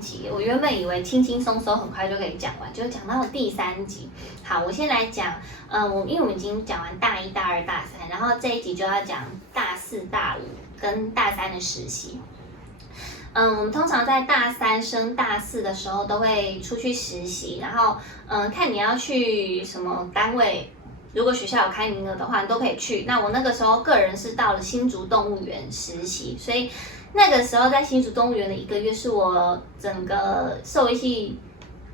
集，我原本以为轻轻松松很快就可以讲完，就讲到了第3集。好，我先来讲，因为我们已经讲完大1、大2、大3，然后这一集就要讲大4、大5跟大3的实习。我们通常在大3升大4的时候都会出去实习，然后看你要去什么单位。如果学校有开名额的话，你都可以去。那我那个时候个人是到了新竹动物园实习，所以那个时候在新竹动物园的1个月是我整个兽医系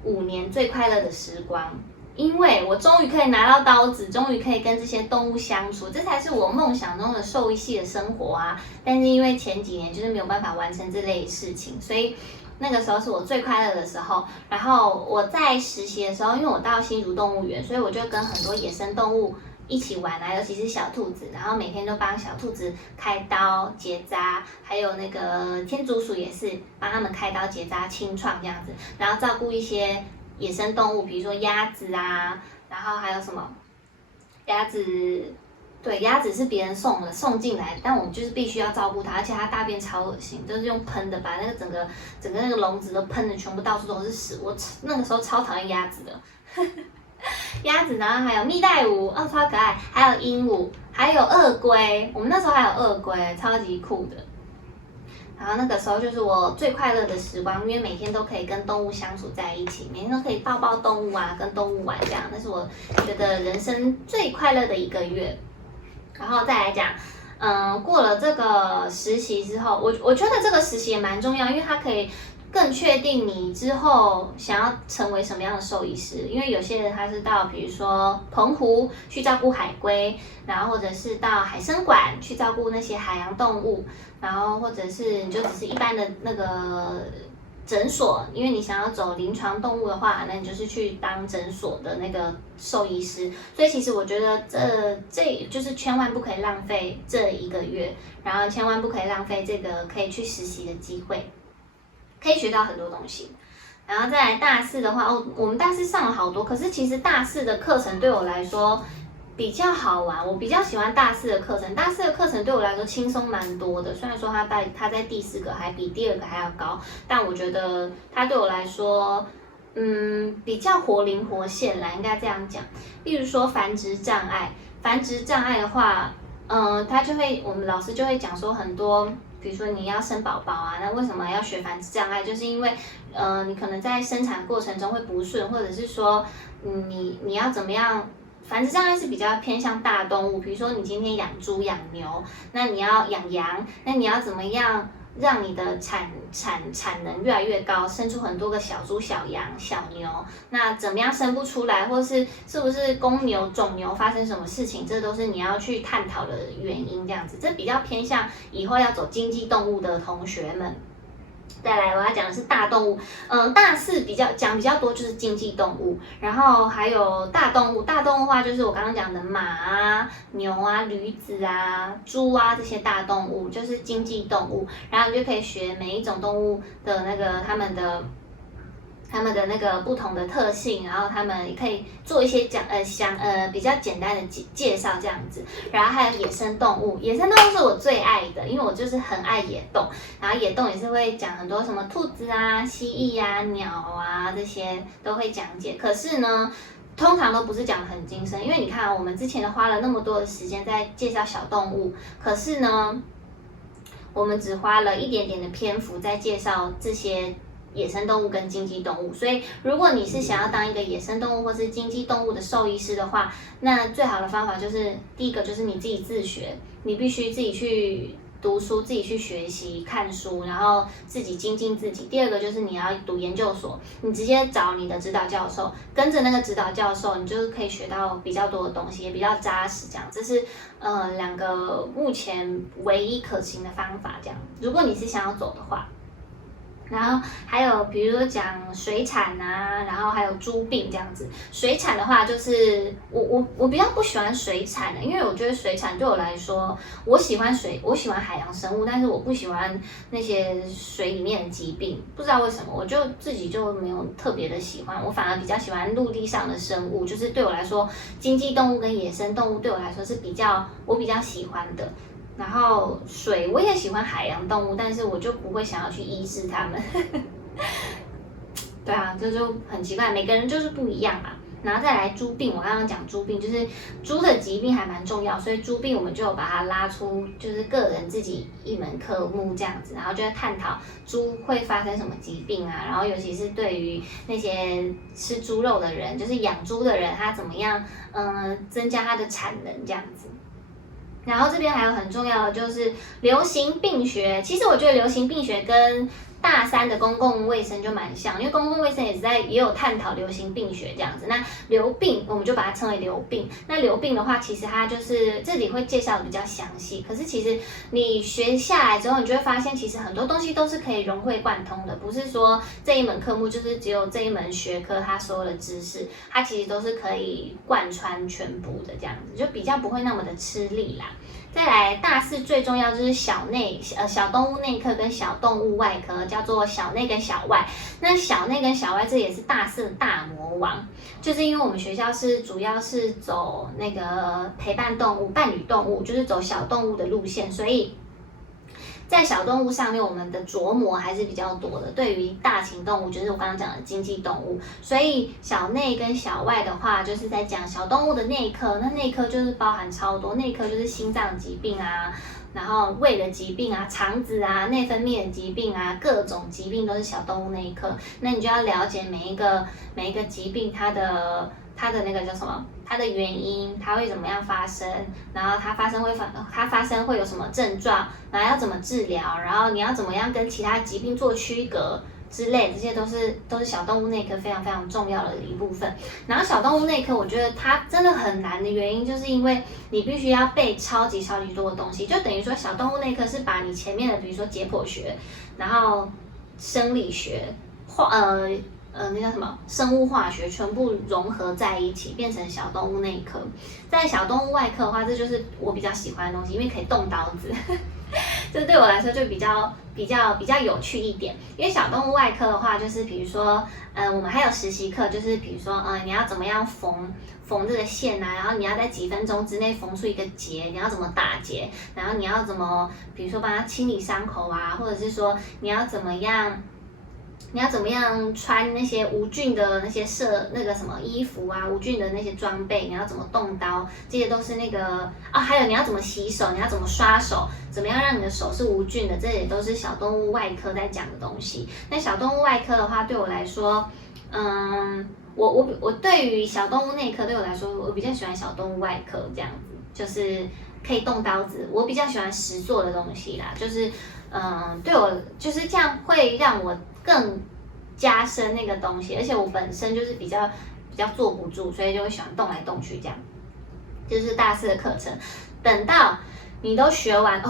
5年最快乐的时光，因为我终于可以拿到刀子，终于可以跟这些动物相处，这才是我梦想中的兽医系的生活啊！但是因为前几年就是没有办法完成这类事情，所以那个时候是我最快乐的时候。然后我在实习的时候，因为我到新竹动物园，所以我就跟很多野生动物一起玩啊，尤其是小兔子，然后每天都帮小兔子开刀结扎，还有那个天竺鼠也是帮他们开刀结扎清创这样子，然后照顾一些野生动物，比如说鸭子啊，然后还有什么鸭子。对，鸭子是别人送进来的，但我们就是必须要照顾它，而且它大便超恶心，就是用喷的，把那个整个那个笼子都喷的全部到处都是屎。我那个时候超讨厌鸭子的，鸭子，然后还有蜜袋鼯，哦，超可爱，还有鹦鹉，还有鳄龟，我们那时候还有鳄龟，超级酷的。然后那个时候就是我最快乐的时光，因为每天都可以跟动物相处在一起，每天都可以抱抱动物啊，跟动物玩这样，那是我觉得人生最快乐的1个月。然后再来讲，过了这个实习之后，我觉得这个实习也蛮重要，因为它可以更确定你之后想要成为什么样的兽医师。因为有些人他是到比如说澎湖去照顾海龟，然后或者是到海生馆去照顾那些海洋动物，然后或者是你就只是一般的那个诊所，因为你想要走临床动物的话，那你就是去当诊所的那个兽医师。所以其实我觉得这就是千万不可以浪费这1个月，然后千万不可以浪费这个可以去实习的机会，可以学到很多东西。然后再来大4的话，我们大4上了好多，可是其实大4的课程对我来说比较好玩，我比较喜欢大4的课程。大4的课程对我来说轻松蛮多的，虽然说它在第4个还比第2个还要高，但我觉得它对我来说，比较活灵活现啦，应该这样讲。例如说繁殖障碍的话，我们老师就会讲说很多，比如说你要生宝宝啊，那为什么要学繁殖障碍？就是因为你可能在生产过程中会不顺，或者是说你要怎么样。繁殖障碍是比较偏向大动物，比如说你今天养猪养牛，那你要养羊，那你要怎么样让你的产能越来越高，生出很多个小猪、小羊、小牛，那怎么样生不出来，或是不是公牛、种牛发生什么事情，这都是你要去探讨的原因。这样子，这比较偏向以后要走经济动物的同学们。再来，我要讲的是大动物。大4比较多就是经济动物，然后还有大动物。大动物的话就是我刚刚讲的马啊、牛啊、驴子啊、猪啊这些大动物，就是经济动物。然后你就可以学每一种动物的那个他们的那个不同的特性，然后他们可以做一些比较简单的介绍这样子。然后还有野生动物，野生动物是我最爱的，因为我就是很爱野动。然后野动也是会讲很多什么兔子啊、蜥蜴啊、鸟啊这些都会讲解。可是呢，通常都不是讲得很精深，因为你看我们之前都花了那么多的时间在介绍小动物，可是呢，我们只花了一点点的篇幅在介绍这些野生动物跟经济动物。所以如果你是想要当一个野生动物或是经济动物的兽医师的话，那最好的方法就是第一个就是你自己自学，你必须自己去读书，自己去学习看书，然后自己精进自己。第二个就是你要读研究所，你直接找你的指导教授，跟着那个指导教授，你就是可以学到比较多的东西，也比较扎实。这样，这是2个目前唯一可行的方法。这样，如果你是想要走的话。然后还有比如说讲水产啊，然后还有猪病这样子。水产的话，就是我比较不喜欢水产的，因为我觉得水产对我来说，我喜欢海洋生物，但是我不喜欢那些水里面的疾病，不知道为什么，我就自己就没有特别的喜欢，我反而比较喜欢陆地上的生物，就是对我来说，经济动物跟野生动物对我来说是我比较喜欢的。然后水我也喜欢海洋动物，但是我就不会想要去医治它们。对啊，这就很奇怪，每个人就是不一样嘛。然后再来猪病，我刚刚讲猪病，就是猪的疾病还蛮重要，所以猪病我们就有把它拉出，就是个人自己一门科目这样子，然后就在探讨猪会发生什么疾病啊，然后尤其是对于那些吃猪肉的人，就是养猪的人，他怎么样，增加它的产能这样子。然后这边还有很重要的就是流行病学，其实我觉得流行病学跟大三的公共卫生就蛮像，因为公共卫生也有探讨流行病学这样子。那流病我们就把它称为流病。那流病的话，其实它就是这里会介绍的比较详细。可是其实你学下来之后，你就会发现，其实很多东西都是可以融会贯通的，不是说这一门科目就是只有这一门学科它所有的知识，它其实都是可以贯穿全部的这样子，就比较不会那么的吃力啦。再来大四最重要就是小动物内科跟小动物外科，叫做小内跟小外。那小内跟小外这也是大四的大魔王，就是因为我们学校主要是走那个陪伴动物、伴侣动物，就是走小动物的路线，所以在小动物上面，我们的琢磨还是比较多的。对于大型动物，就是我刚刚讲的经济动物，所以小内跟小外的话，就是在讲小动物的内科。那内科就是包含超多，内科就是心脏疾病啊，然后胃的疾病啊、肠子啊、内分泌的疾病啊，各种疾病都是小动物内科。那你就要了解每一个疾病它的那个叫什么？它的原因，它会怎么样发生？然后它发生会有什么症状？然后要怎么治疗？然后你要怎么样跟其他疾病做区隔之类，这些都是小动物内科非常非常重要的一部分。然后小动物内科，我觉得它真的很难的原因，就是因为你必须要背超级超级多的东西，就等于说小动物内科是把你前面的，比如说解剖学，然后生理学，那叫什么生物化学全部融合在一起，变成小动物内科。在小动物外科的话，这就是我比较喜欢的东西，因为可以动刀子，这对我来说就比较有趣一点。因为小动物外科的话，就是比如说，我们还有实习课，就是比如说，你要怎么样缝这个线啊，然后你要在几分钟之内缝出一个结，你要怎么打结，然后你要怎么，比如说帮它清理伤口啊，或者是说你要怎么样穿那些无菌的那些那个什么衣服啊，无菌的那些装备，你要怎么动刀，这些都是那个还有你要怎么洗手，你要怎么刷手，怎么样让你的手是无菌的，这也都是小动物外科在讲的东西。那小动物外科的话，对我来说，我对于小动物内科对我来说，我比较喜欢小动物外科这样子，就是可以动刀子，我比较喜欢实做的东西啦，就是对我就是这样会让我更加深那个东西，而且我本身就是比较坐不住，所以就会喜欢动来动去这样。就是大四的课程，等到你都学完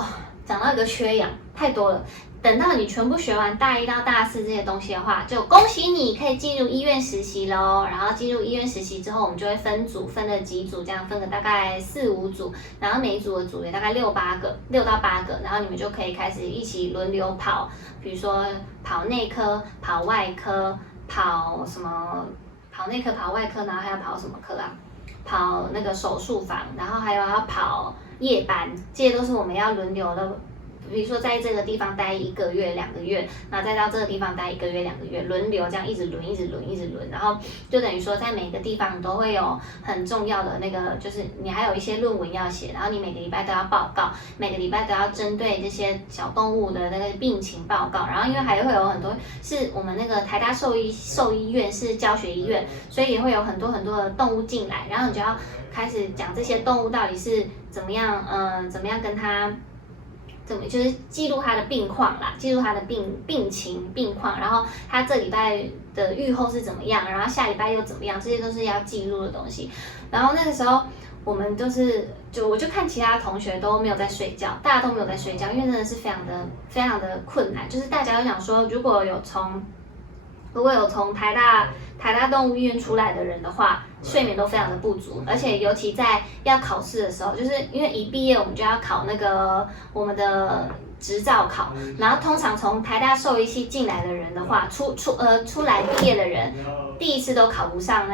讲到一个缺氧，太多了。等到你全部学完大一到大四这些东西的话，就恭喜你可以进入医院实习咯。然后进入医院实习之后，我们就会分组，分了几组，这样分个大概4、5组，然后每一组的组也大概6到8个，然后你们就可以开始一起轮流跑，比如说跑内科、跑外科、跑内科、跑外科，然后还要跑什么科啊？跑那个手术房，然后还有要跑夜班，这些都是我们要轮流的。比如说在这个地方待1个月、2个月，然后再到这个地方待1个月、2个月，轮流这样一直轮，然后就等于说在每个地方都会有很重要的那个，就是你还有一些论文要写，然后你每个礼拜都要报告，每个礼拜都要针对这些小动物的那个病情报告，然后因为还会有很多是我们那个台大兽医院是教学医院，所以也会有很多很多的动物进来，然后你就要开始讲这些动物到底是怎么样跟它。就是记录他的病况啦，记录他的病情病况，然后他这礼拜的预后是怎么样，然后下礼拜又怎么样，这些都是要记录的东西。然后那个时候我们我就看其他同学都没有在睡觉，大家都没有在睡觉，因为真的是非常的困难，就是大家都想说，如果有从台大动物医院出来的人的话，睡眠都非常的不足，而且尤其在要考试的时候，就是因为一毕业我们就要考那个我们的执照考，然后通常从台大兽医系进来的人的话，出来毕业的人，第一次都考不上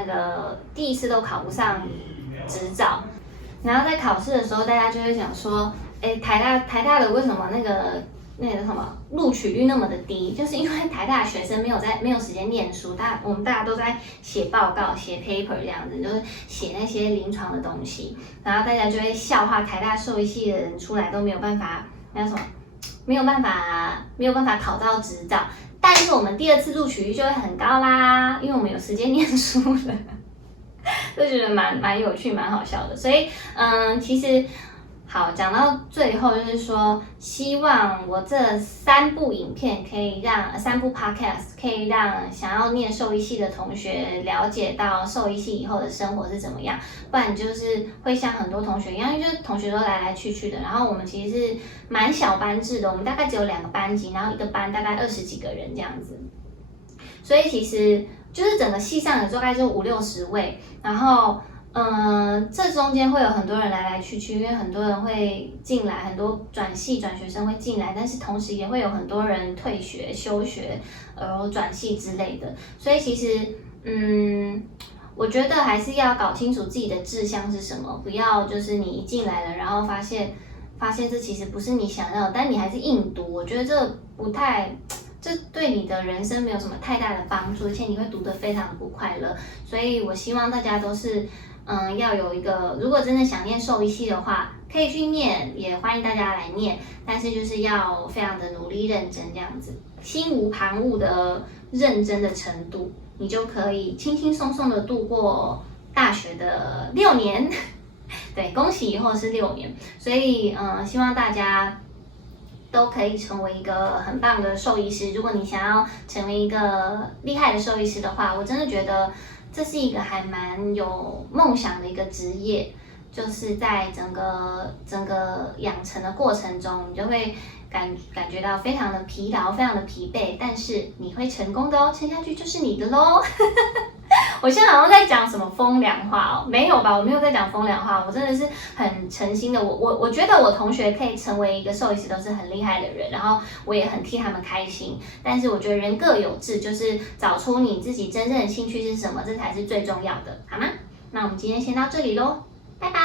执照，然后在考试的时候，大家就会想说，台大的为什么那个什么录取率那么的低，就是因为台大的学生没有时间念书，我们大家都在写报告、写 paper 这样子，就是写那些临床的东西，然后大家就会笑话台大兽医系的人出来都没有办法那什么，没有办法考到执照，但是我们第2次录取率就会很高啦，因为我们有时间念书了，就觉得蛮有趣、蛮好笑的，所以其实。好，讲到最后就是说，希望我这3部影片可以让3部 podcast 可以让想要念兽医系的同学了解到兽医系以后的生活是怎么样，不然就是会像很多同学一样，因为就是同学都来来去去的，然后我们其实是蛮小班制的，我们大概只有2个班级，然后一个班大概20几个人这样子，所以其实就是整个系上有大概就50-60位，然后。这中间会有很多人来来去去，因为很多人会进来，很多转系转学生会进来，但是同时也会有很多人退学、休学，转系之类的。所以其实，我觉得还是要搞清楚自己的志向是什么，不要就是你一进来了，然后发现这其实不是你想要的，但你还是硬读，我觉得这不太。这对你的人生没有什么太大的帮助，而且你会读得非常的不快乐。所以我希望大家都是，要有一个，如果真的想念兽医系的话，可以去念，也欢迎大家来念，但是就是要非常的努力认真这样子，心无旁骛的认真的程度，你就可以轻轻松松的度过大学的6年。对，恭喜以后是6年，所以希望大家。都可以成为一个很棒的兽医师。如果你想要成为一个厉害的兽医师的话，我真的觉得这是一个还蛮有梦想的一个职业。就是在整个养成的过程中，你就会感觉到非常的疲劳，非常的疲惫，但是你会成功的哦，撑下去就是你的喽。我现在好像在讲什么风凉话哦，没有吧？我没有在讲风凉话，我真的是很诚心的。我觉得我同学可以成为一个兽医师都是很厉害的人，然后我也很替他们开心。但是我觉得人各有志，就是找出你自己真正的兴趣是什么，这才是最重要的，好吗？那我们今天先到这里喽，拜拜。